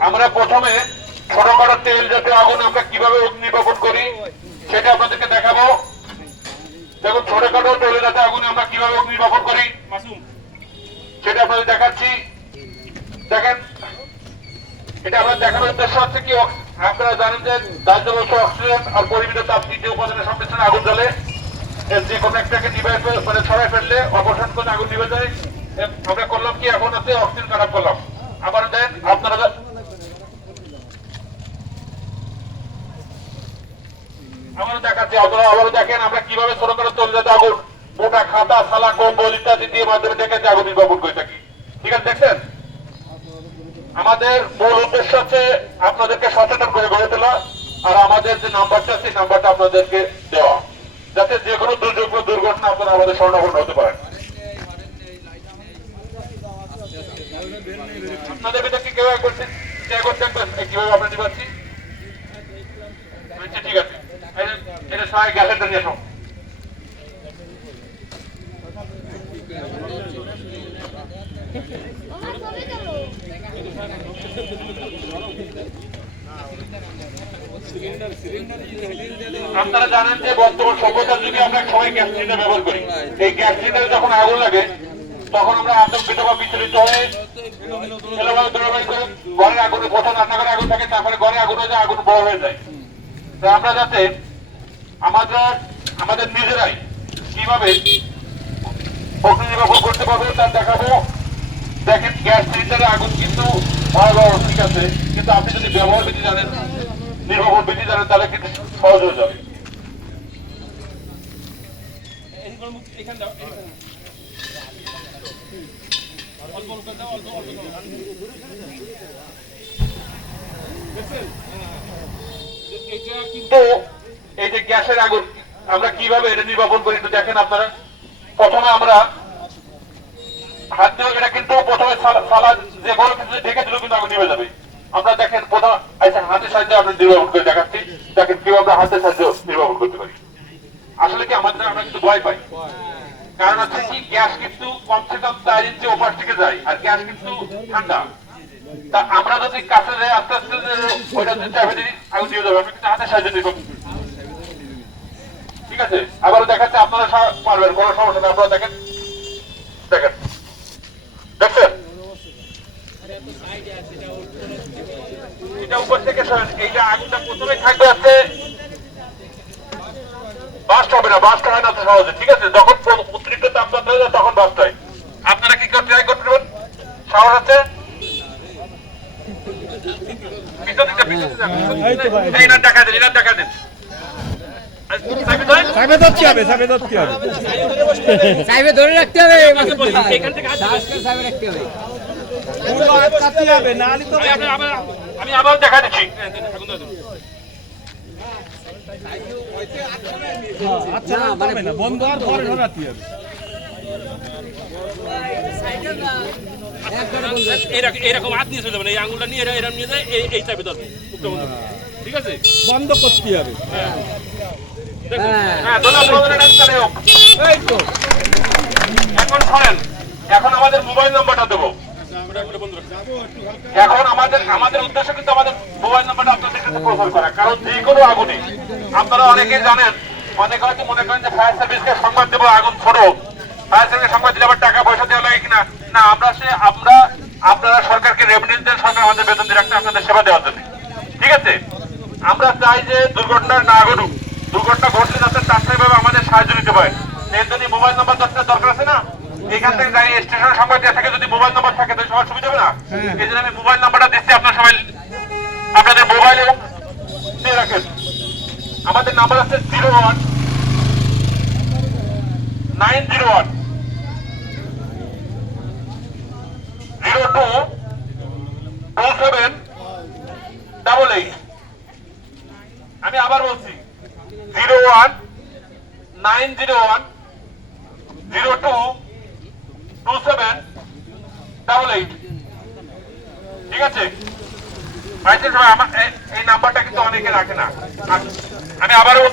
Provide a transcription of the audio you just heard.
আমরা প্রথমে ছোটখাটো তেল জাতীয় আগুন আমরা কীভাবে অগ্নি নির্বাপন করি সেটা আপনাদেরকে দেখাবো। দেখুন, ছোট ছোটখাটো তেল জাতীয় আগুন আমরা কীভাবে অগ্নি নির্বাপন করি সেটা আপনাদের দেখাচ্ছি। দেখেন, এটা আমরা দেখানোর উদ্দেশ্য হচ্ছে কি আপনারা জানেন যে দাহ্য বস্তু অক্সিজেন আর পরিমিত তাপ তৃতীয় উপাদানের সংমিশ্রণে আগুন জ্বলে। যে কোনো একটাকে ফেল- মানে ছড়াই ফেললে অপসারণ করে আগুন নিভে যায়। আমরা করলাম কি, এখন আছে অক্সিজেন খারাপ করলাম। আবার দেন, আপনারা আবারও দেখাচ্ছি, আপনারা আবারও দেখেন আমরা কীভাবে ছোট করে তৈরি যাতে খাতা থালা কম্বল ইত্যাদি দিয়ে মাধ্যমে দেখে যে আগুন নির্বাপন থাকি। ঠিক আছে, দেখছেন? আমাদের মূল উদ্দেশ্য হচ্ছে আপনাদেরকে সচেতন করে গড়ে তোলা আর আমাদের যে নাম্বারটা আছে নাম্বারটা আপনাদেরকে দেওয়া। যাতে যে কোনো দুর্যোগ দুর্ঘটনা আপনারা আমাদের স্বর্ণাপন্ন হতে পারেন। আপনাদের কেউ করতে কীভাবে আমরা নিবাচ্ছি ঠিক আছে। এটা- সবাই আপনারা জানেন যে বর্তমান সভ্যতার যুগে আমরা সবাই গ্যাস সিলিন্ডার ব্যবহার করি। এই গ্যাস সিলিন্ডারে যখন আগুন লাগে, তখন আমরা আতঙ্কিত বা বিচলিত হয়ে ঘরের আগুনে প্রথম রান্নাঘরে আগুন থাকে, তারপরে ঘরে আগুন হয়ে যায় আগুন বড় হয়ে যায়। তো আমরা যাতে আমাদের আমাদের নিজেরাই কীভাবে অগ্নি নির্বাপন করতে পারব তা দেখাবো। দেখেন গ্যাস সিলিন্ডারে আগুন কিন্তু ভয়াবহ ঠিক আছে কিন্তু আপনি যদি ব্যবহার বিধি জানেন নির্বাপন বিধি জানেন তাহলে কিন্তু সহজ হয়ে যাবে। কিন্তু এই যে গ্যাসের আগুন, আমরা কীভাবে এটা নির্বাপন করি একটু দেখেন আপনারা। প্রথমে আমরা হাত দিয়ে এটা কিন্তু প্রথমে সালা- সালা যে কোনো কিছু ঢেকে দিলেও কিন্তু আগুন নিভে যাবে। আমরা দেখেন প্রথম আচ্ছা হাতের সাহায্যে আমরা নির্বাপন করে দেখাচ্ছি। দেখেন কীভাবে আমরা হাতের সাহায্যে নির্বাপন করতে পারি। আসলে কি আমাদের আমরা কিন্তু ভয় পাই? কারণ হচ্ছে কি, গ্যাস কিন্তু কমসে কম চার ইঞ্চি ওপার থেকে যায়, আর গ্যাস কিন্তু ঠান্ডা। তা আমরা যদি কাছে যাই আস্তে আস্তে ওইটা যদি আগুন নিয়ে যাবে। আমরা কিন্তু হাতের সাহায্যে নির্বাপন। ঠিক আছে। আবার দেখাচ্ছে আপনারা পারবেন কোনো সমস্যা নেই আপনারা দেখেন। দেখেন। দেখছেন? এটা উপর থেকে এইটা আগুনটা প্রথমে থাকবে আছে বাস্ট হবে না বাস্ট হয় না তো সহজে ঠিক আছে? যখন অতিরিক্ত তাপমাত্রা হয়ে যায় তখন বাস্ট হয়। আপনারা কি কেউ ট্রাই করতে পারবেন সাহস আছে? পিছন পিছন দিকে। দেখা দিন এটা দেখা দিন। সাকিব ধরতে হবে সামনে ধরতে হবে। সাহেবে ধরে রাখতে হবে এখান থেকে হাত রাখতে হবে। আমি আবার দেখা দিচ্ছি। আচ্ছা মানে বন্ধ আর পরে ধরাতে হবে। এরকম- হাত নিয়ে চলে যাবেন এই আঙুলটা নিয়ে এরা- নিয়ে যায় এই চাপে ধরবে। ঠিক আছে? বন্ধ করতে হবে। হ্যাঁ এখন শোনেন এখন আমাদের মোবাইল নাম্বারটা দেবো। এখন আমাদের আমাদের উদ্দেশ্য কিন্তু আমাদের মোবাইল নাম্বারটা আপনাদের কাছে প্রচার করা কারণ যে কোনো আগুনে। আপনারা অনেকেই জানেন অনেকে হয়তো মনে করেন যে ফায়ার সার্ভিসকে সংবাদ দেবো আগুন ছোট ফায়ার সার্ভিস সংবাদ দিলে আবার টাকা পয়সা দেওয়া লাগে কিনা? না আমরা সে আমরা আপনারা সরকারকে রেভিনিউ দেন সরকার আমাদের বেতন দিয়ে রাখতে আপনাদের সেবা দেওয়ার জন্য। আমরা চাই যে দুর্ঘটনা না ঘটুক। দুর্ঘটনা ঘটলে যাতে তাৎক্ষণিকভাবে আমাদের সাহায্য নিতে পারে। এর জন্য মোবাইল নাম্বার দরকার দরকার আছে না? এখান থেকে গাড়ি স্টেশনের সংবাদ দেওয়া থাকে যদি মোবাইল নাম্বার থাকে তাহলে সবার সুবিধা হবে না? এই জন্য আমি মোবাইল নাম্বারটা দিচ্ছি আপনার সবাই আপনাদের মোবাইল এবং দিয়ে রাখেন। আমাদের নাম্বার আছে zero one nine zero one zero two two seven double eight. আমি আবার বলছি, zero one, nine zero one, zero two two seven, double eight. ঠিক আছে? আমার এই নাম্বারটা কিন্তু অনেকে রাখে না। আমি আবারও